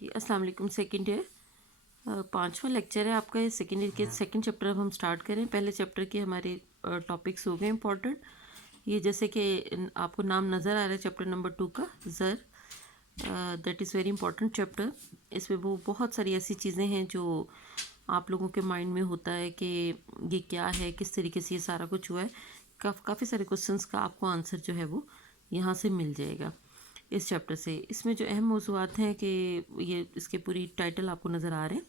जी अस्सलाम वालेकुम। Second year पाँचवा लेक्चर है आपका। ये सेकंड ईयर के सेकंड चैप्टर अब हम स्टार्ट करें। पहले चैप्टर के हमारे टॉपिक्स हो गए इंपॉर्टेंट। ये जैसे कि आपको नाम नज़र आ रहा है चैप्टर नंबर 2 का, ज़र, that is very important chapter. इसमें वो बहुत सारी ऐसी चीज़ें हैं जो आप लोगों के माइंड में होता है कि ये क्या है, किस तरीके से ये सारा कुछ हुआ है। काफ़ी सारे क्वेश्चंस का आपको आंसर जो है वो यहाँ से मिल जाएगा इस चैप्टर से। इसमें जो अहम मौज़ूआत हैं कि ये इसके पूरी टाइटल आपको नज़र आ रहे हैं।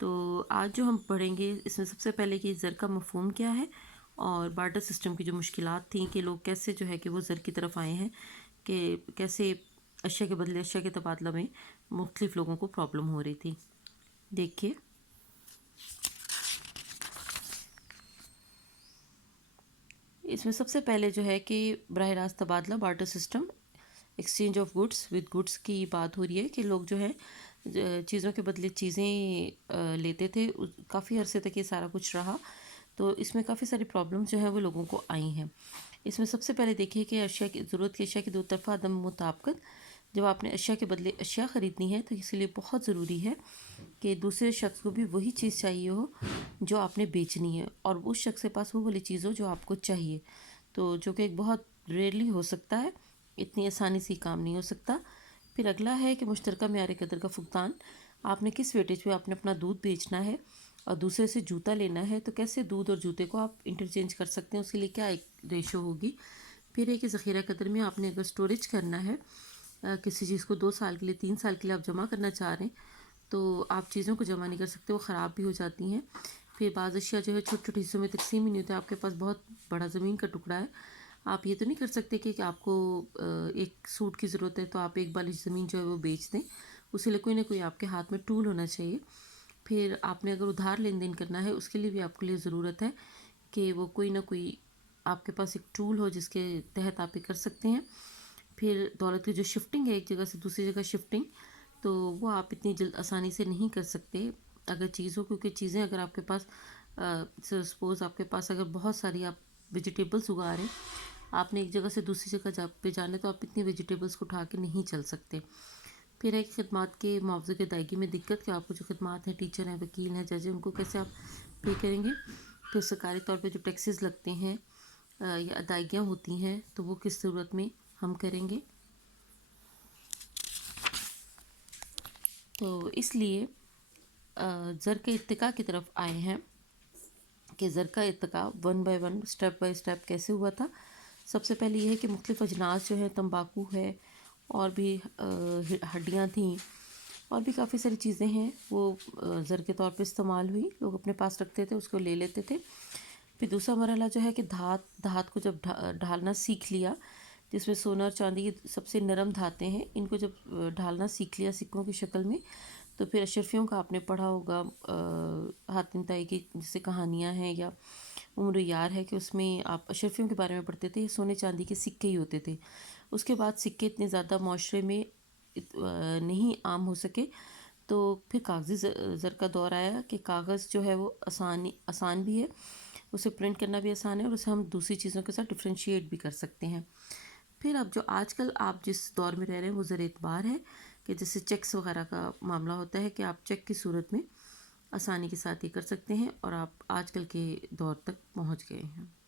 तो आज जो हम पढ़ेंगे इसमें सबसे पहले कि ज़र का मफ़हूम क्या है और बार्टर सिस्टम की जो मुश्किलात थी कि लोग कैसे जो है कि वो ज़र की तरफ आए हैं, कि कैसे अशिया के बदले अशिया के तबादला में मुख्तलिफ़ लोगों को प्रॉब्लम हो रही थी। देखिए, इसमें सबसे पहले जो है कि बराह रास्त तबादला, barter system, exchange of goods with goods की बात हो रही है कि लोग जो है चीज़ों के बदले चीज़ें लेते थे। काफ़ी अरसे तक ये सारा कुछ रहा, तो इसमें काफ़ी सारी प्रॉब्लम्स जो है वो लोगों को आई हैं। इसमें सबसे पहले देखिए कि अशिया की ज़रूरत की अशिया की दो तरफ़ा अदम मुताबिकत। जब आपने अशिया के बदले अशिया ख़रीदनी है तो इसलिए बहुत ज़रूरी है कि दूसरे शख्स को भी वही चीज़ चाहिए हो जो आपने बेचनी है, और उस शख्स के पास वो वाली चीज़ हो जो आपको चाहिए। तो जो कि एक बहुत रेयरली हो सकता है, इतनी आसानी से काम नहीं हो सकता। फिर अगला है कि मुश्तरका मेयार कदर का भुगतान। आपने किस वेटेज पे आपने अपना दूध बेचना है और दूसरे से जूता लेना है, तो कैसे दूध और जूते को आप इंटरचेंज कर सकते हैं, उसके लिए क्या एक रेशो होगी। फिर है कि ज़ख़ीरा कदर में आपने अगर स्टोरेज करना है किसी चीज़ को 2 साल के लिए, 3 साल के लिए आप जमा करना चाह रहे हैं, तो आप चीज़ों को जमा नहीं कर सकते, वो ख़राब भी हो जाती हैं। फिर बाज़ अशिया जो है छोटे छोटे हिस्सों में तकसीम ही नहीं होता। आपके पास बहुत बड़ा ज़मीन का टुकड़ा है, आप ये तो नहीं कर सकते कि आपको एक सूट की ज़रूरत है तो आप एक बालिश ज़मीन जो है वो बेच दें। उसी लिए कोई ना कोई आपके हाथ में टूल होना चाहिए। फिर आपने अगर उधार लेन देन करना है, उसके लिए भी आपके लिए ज़रूरत है कि वो कोई ना कोई आपके पास एक टूल हो जिसके तहत आप ये कर सकते हैं। फिर दौलत की जो शिफ्टिंग है, एक जगह से दूसरी जगह शिफ्टिंग, तो वो आप इतनी जल्द आसानी से नहीं कर सकते अगर चीज़ हो, क्योंकि चीज़ें अगर आपके पास सपोज़ आपके पास अगर बहुत सारी आप वेजिटेबल्स उगा रहे हैं, आपने एक जगह से दूसरी जगह पे जाना है, तो आप इतनी वेजिटेबल्स को उठा के नहीं चल सकते। फिर है खिदमात के मुआवजे की अदायगी में दिक्कत, कि आपको जो खिदमात हैं, टीचर हैं, वकील हैं, जज हैं, उनको कैसे आप पे करेंगे। फिर सरकारी तौर पे जो टैक्सेस लगते हैं या अदायगियाँ होती हैं, तो वो किस सूरत में हम करेंगे। तो इसलिए ज़र के इत्तिका की तरफ आए हैं कि ज़र का इत्तिका 1 बाय 1 स्टेप बाय स्टेप कैसे हुआ था। सबसे पहले ये है कि मुख्तलिफ़ अजनास जो है, तंबाकू है और भी हड्डियाँ थीं और भी काफ़ी सारी चीज़ें हैं, वो ज़र के तौर पे इस्तेमाल हुई। लोग अपने पास रखते थे, उसको ले लेते थे। फिर दूसरा मरहला जो है कि धात को जब ढालना सीख लिया, जिसमें सोना और चांदी की सबसे नरम धातें हैं, इनको जब ढालना सीख लिया सिक्कों की शक्ल में, तो फिर अशरफियों का आपने पढ़ा होगा हातिम ताई की जैसे कहानियाँ हैं या उम्र यार है, कि उसमें आप अशरफियों के बारे में पढ़ते थे। सोने चांदी के सिक्के ही होते थे। उसके बाद सिक्के इतने ज़्यादा माशरे में नहीं आम हो सके, तो फिर कागज़ी ज़र का दौर आया कि कागज़ जो है वो आसान भी है, उसे प्रिंट करना भी आसान है और उसे हम दूसरी चीज़ों के साथ डिफ्रेंशिएट भी कर सकते हैं। फिर अब जो आजकल आप जिस दौर में रह रहे हैं वो ज़र एतबार है, कि जैसे चेक्स वगैरह का मामला होता है कि आप चेक की सूरत में आसानी के साथ ये कर सकते हैं और आप आजकल के दौर तक पहुंच गए हैं।